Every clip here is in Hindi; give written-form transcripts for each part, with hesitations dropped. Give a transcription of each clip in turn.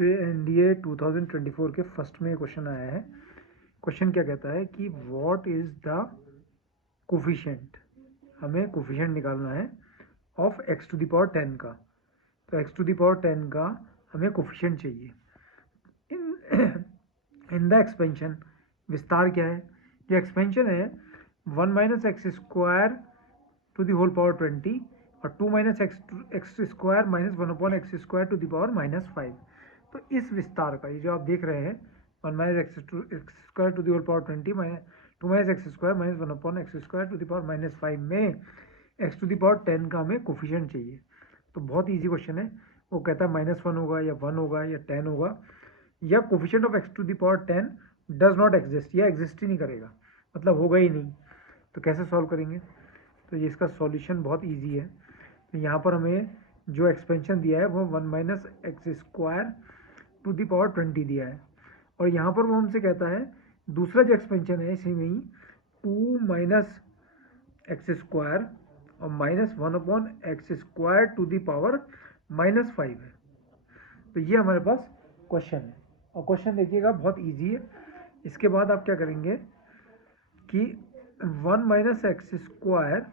एनडीए 2024 के फर्स्ट में क्वेश्चन आया है। क्वेश्चन क्या कहता है कि व्हाट इज द कोफिशिएंट, हमें कोफिशिएंट निकालना है of x to the power 10 का। तो x टू द पावर 10 का हमें कोफिशिएंट चाहिए। इन द एक्सपेंशन, विस्तार क्या है? जो एक्सपेंशन है 1 minus x square to the whole power 20 और 2 minus x square minus 1 upon x square to the power -5। तो इस विस्तार का, ये जो आप देख रहे हैं 1 minus x square to the whole power 20 minus 2 minus x square minus 1 upon x square to the power -5 में एक्स टू द पावर 10 का हमें कोफिशिएंट चाहिए। तो बहुत ईजी क्वेश्चन है। वो कहता है -1 होगा या 1 होगा या 10 होगा, या coefficient of x to the power 10 does not exist, या एग्जिस्ट ही नहीं करेगा, मतलब होगा ही नहीं। तो कैसे सॉल्व करेंगे? तो ये इसका सॉल्यूशन बहुत इजी है। तो यहाँ पर हमें जो एक्सपेंशन दिया है वो 1 minus x square to the power 20 दिया है, और यहाँ पर वो हमसे कहता है दूसरा जो एक्सपेंशन है इसी में ही 2 माइनस एक्स स्क्वायर और minus 1 upon x square to the power -5 है। तो ये हमारे पास क्वेश्चन है, और क्वेश्चन देखिएगा बहुत इजी है। इसके बाद आप क्या करेंगे कि 1 minus x square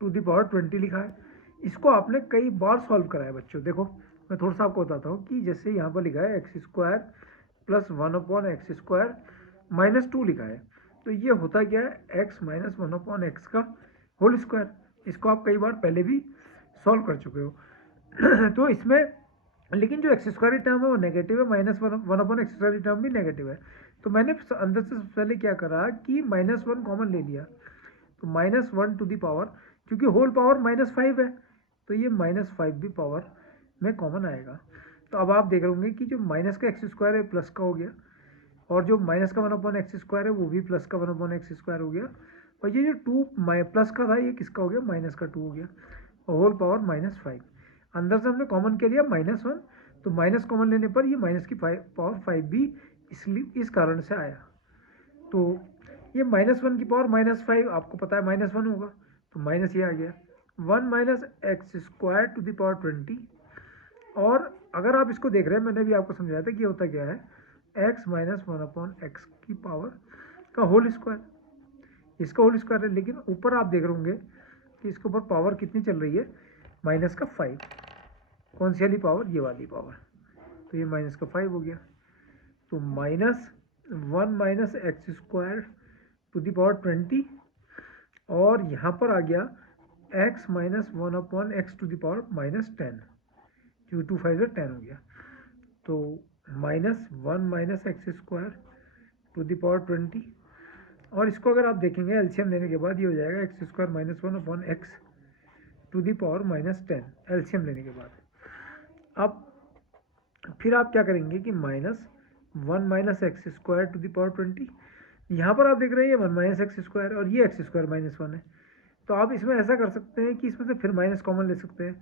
to the power 20 लिखा है। इसको आपने कई बार सॉल्व करा है बच्चों। देखो मैं थोड़ा सा आपको बताता हूँ कि जैसे यहाँ पर लिखा है X square plus 1 upon x square -2 लिखा है। तो ये होता क्या है? एक्स माइनस 1 अपॉन एक्स का होल स्क्वायर। इसको आप कई बार पहले भी सॉल्व कर चुके हो। तो इसमें लेकिन जो एक्स स्क्वायर टर्म है वो नेगेटिव है, -1 अपॉन एक्स स्क्वायर टर्म भी नेगेटिव है। तो मैंने अंदर से पहले क्या करा कि -1 कॉमन ले लिया। तो -1 टू दी पावर, क्योंकि होल पावर -5 है तो ये -5 भी पावर में कॉमन आएगा। तो अब आप देख रहे होंगे कि जो माइनस का एक्स स्क्वायर है प्लस का हो गया, और जो माइनस का 1 अपॉन एक्स स्क्वायर है वो भी प्लस का 1 अपॉन एक्स स्क्वायर हो गया, और ये जो 2 प्लस का था ये किसका हो गया? माइनस का 2 हो गया, और होल पावर -5। अंदर से हमने कॉमन के लिया -1, तो माइनस कॉमन लेने पर ये माइनस की पावर 5 भी इसलिए इस कारण से आया। तो ये -1 की पावर -5 आपको पता है -1 होगा, तो माइनस ये आ गया 1 minus x square to the power 20। और अगर आप इसको देख रहे हैं, मैंने भी आपको समझाया था कि होता क्या है, x माइनस 1 अपॉन एक्स की पावर का होल स्क्वायर, इसका होल स्क्वायर है। लेकिन ऊपर आप देख रहे होंगे कि इसके ऊपर पावर कितनी चल रही है? -5। कौन सी वाली पावर? ये वाली पावर। तो ये -5 हो गया। तो -1 minus x square to the power 20, और यहाँ पर आ गया x minus 1 upon x to the power -10, क्योंकि 2 5 10 हो गया। तो -1 minus x square to the power 20, और इसको अगर आप देखेंगे एलसीएम लेने के बाद ये हो जाएगा x square -1 upon x to the power -10, LCM लेने के बाद। अब फिर आप क्या करेंगे कि -1 minus x square to the power 20, यहाँ पर आप देख रहे हैं 1 माइनस एक्स स्क्वायर और ये एक्स स्क्वायर -1 है। तो आप इसमें ऐसा कर सकते हैं कि इसमें से फिर माइनस कॉमन ले सकते हैं।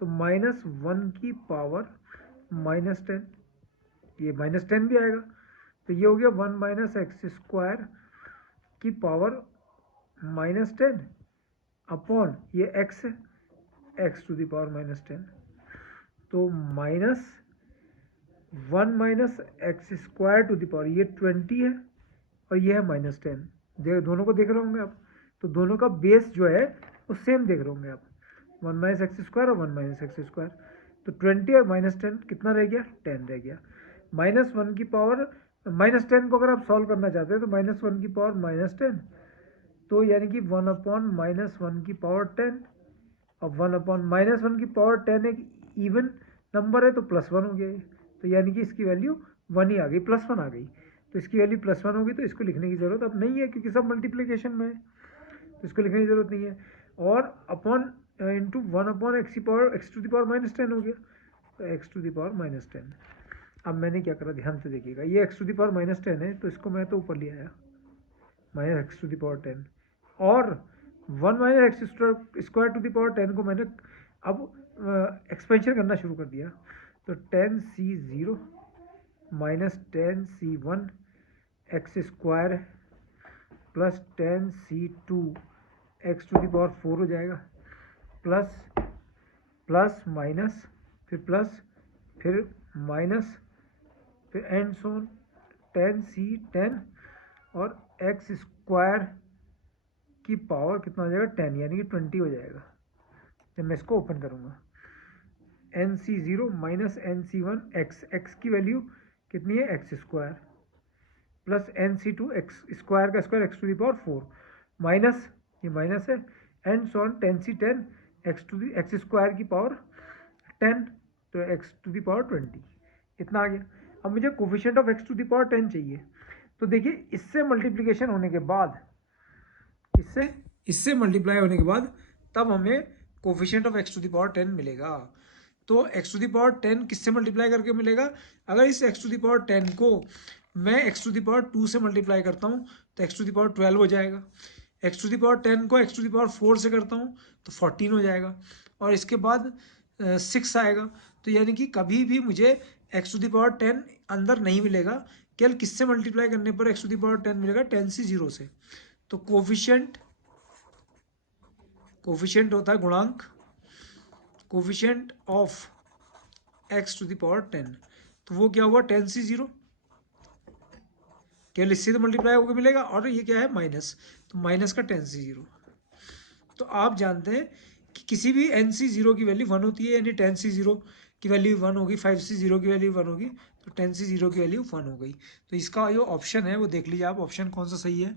तो -1 की पावर -10, ये -10 भी आएगा। तो ये हो गया 1 माइनस एक्स स्क्वायर की पावर -10 अपॉन ये एक्स है, एक्स टू द पावर -10। तो -1 minus x square to the power, ये 20 है और ये है -10। दोनों को देख रहे होंगे आप, तो दोनों का बेस जो है वो सेम देख रहे होंगे आप, 1 माइनस एक्स स्क्वायर और 1 माइनस एक्स स्क्वायर। तो 20 और -10 कितना रह गया? 10 रह गया। -1 की पावर -10 को अगर आप सॉल्व करना चाहते हैं तो -1 की पावर -10, तो यानी कि 1 अपॉन -1 की पावर 10। अब 1 अपॉन -1 की पावर 10 एक इवन नंबर है तो +1 हो गया। तो यानी कि इसकी वैल्यू 1 ही आ गई, +1 आ गई। तो इसकी वैल्यू +1 होगी, तो इसको लिखने की ज़रूरत अब नहीं है क्योंकि सब मल्टीप्लिकेशन में है, तो इसको लिखने की ज़रूरत नहीं है। और upon into 1 upon x to the power -10 हो गया, तो एक्स टू द पावर -10। अब मैंने क्या करा, ध्यान से देखिएगा, ये एक्स टू द पावर -10 है तो इसको मैं तो ऊपर ले आया -x टू द पावर 10, और 1 minus x square to the power 10 को मैंने अब एक्सपेंशन करना शुरू कर दिया। तो 10c0 minus 10c1 x square plus 10c2 x to the power 4 हो जाएगा, प्लस माइनस फिर प्लस फिर माइनस फिर एंड्स ऑन 10c 10 और एक्स स्क्वायर की पावर कितना हो जाएगा 10, यानी कि 20 हो जाएगा जब मैं इसको ओपन करूँगा। NC0 माइनस NC1 एक्स की वैल्यू कितनी है X square plus NC2 X square का square X to the power 4 minus ये माइनस है and on 10C10 X square की पावर 10 तो एक्स टू दी पावर 20 इतना आ गया। अब मुझे coefficient of x to the power 10 चाहिए, तो देखिए इससे मल्टीप्लिकेशन होने के बाद इससे मल्टीप्लाई होने के बाद तब हमें coefficient of x to the power 10 मिलेगा। तो एक्स टू दी पावर 10 किससे मल्टीप्लाई करके मिलेगा? अगर इस एक्स टू दी पावर 10 को मैं एक्स टू दी पावर 2 से मल्टीप्लाई करता हूँ तो एक्स टू दी पावर 12 हो जाएगा। एक्स टू दी पावर 10 को एक्स टू दी पावर 4 से करता हूँ तो 14 हो जाएगा और इसके बाद 6 आएगा। तो यानी कि कभी भी मुझे एक्स टू दी पावर 10 अंदर नहीं मिलेगा, केवल किससे मल्टीप्लाई करने पर एक्स टू दी पावर 10 मिलेगा 10C0 से। तो कोफिशिएंट होता है गुणांक, coefficient of x to the power 10, तो वो क्या हुआ 10C0, केवल इससे तो मल्टीप्लाई होकर मिलेगा और ये क्या है माइनस, तो माइनस का 10C0। तो आप जानते हैं कि किसी भी NC0 की वैल्यू 1 होती है, यानी 10C0 की वैल्यू 1 होगी, 5C0 की वैल्यू 1 होगी, तो 10C0 की वैल्यू 1 हो गई। तो इसका जो ऑप्शन है वो देख लीजिए आप, ऑप्शन कौन सा सही है।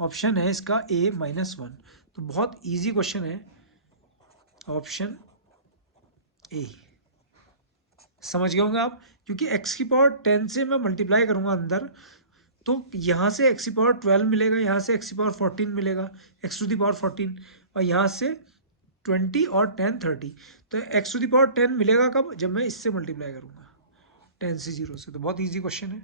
ऑप्शन है इसका A-1। तो बहुत ईजी क्वेश्चन है, ऑप्शन ए। समझ गए होंगे आप, क्योंकि x की पावर 10 से मैं मल्टीप्लाई करूंगा अंदर, तो यहाँ से x की पावर 12 मिलेगा, यहाँ से x की पावर 14 मिलेगा, x टू दी पावर 14, और यहाँ से 20 और 10 30। तो x टू दी पावर 10 मिलेगा कब? जब मैं इससे मल्टीप्लाई करूंगा 10C0 से। तो बहुत ईजी क्वेश्चन है।